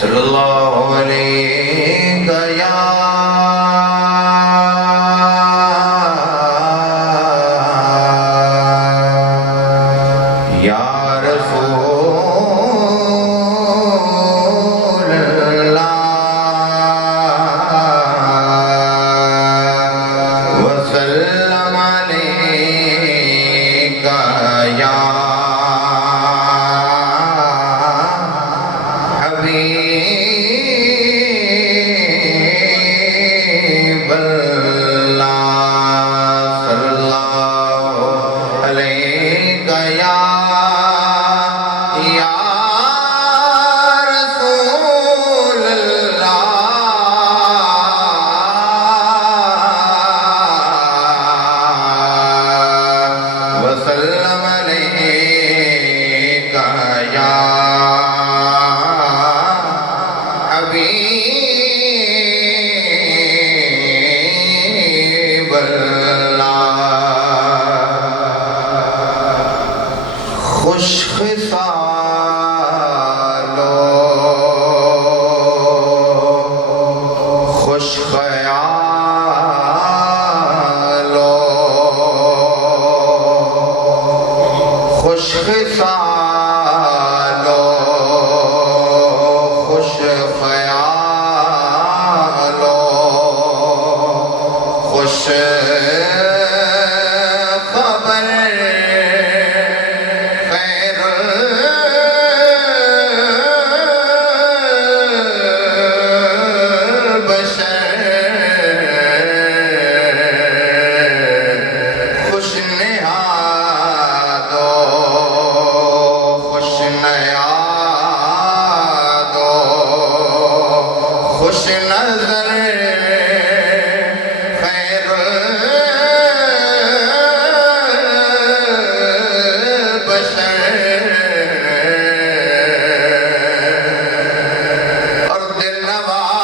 صلی اللہ علیہ یا رسول اللہ وسلم علیک یا حبیب اللہ صلی اللہ علیہ یا رسول اللہ وسلم علیک یا حبیب اللہ خوش خصالو خوش خیالو خوش خصالو خوش خیالو خوش خبر خیر البشر خوش نہادو خوش نیادو خوش نظر خیر البشر اور دل نوازو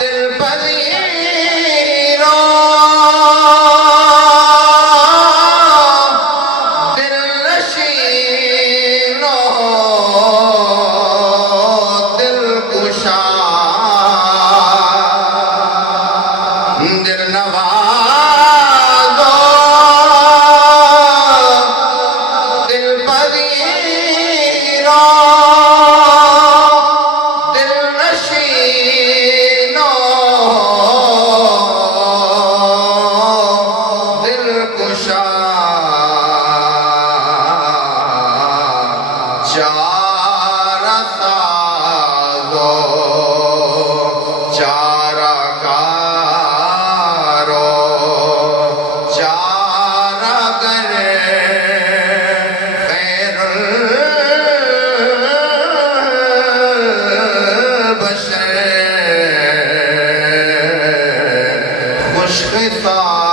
دل پذیرو دل نشینو دل کشا دل نوازو دل پذیرو دل نشینو دل کشا چارہ سازو چارہ کارو چارہ گر خیر البشر خوش خصال